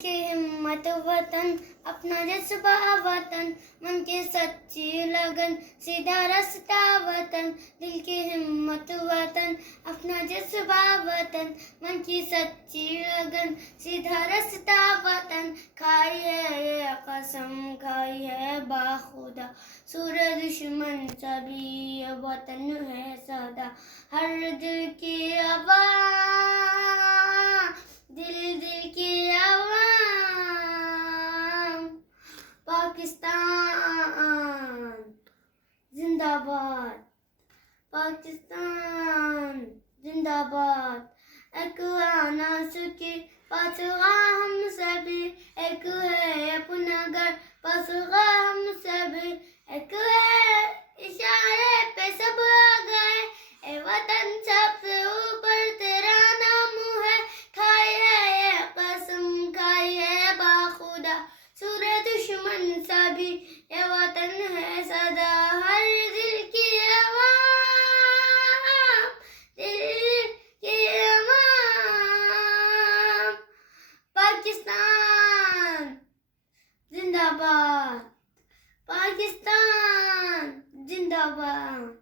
की हिम्मत वतन, अपना जज्बा वतन, मन की सच्ची लगन, सीधा रास्ता वतन। दिल की हिम्मत वतन, अपना जज्बा वतन, मन की सच्ची लगन, सीधा रास्ता वतन। खाई है ये कसम, खाई है बाखुदा, सूरज दुश्मन सभी ये वतन है सदा। हर दिल की आवाज़, दिल दिल की आवाज़, पाकिस्तान जिंदाबाद, पाकिस्तान जिंदाबाद। एक आना सुखी पास हम सभी, एक है अपना घर पास हम सभी, एक है इशारे पे सब आ गए, ए वतन सबसे ऊपर तेरा नाम है। खाई है ये कसम, खाई है बाखुदा, सूरज दुश्मन सभी ये वतन है सदा। हर दिल की आवाज़, दिल की आवाज़, पाकिस्तान जिंदाबाद, पाकिस्तान जिंदाबाद।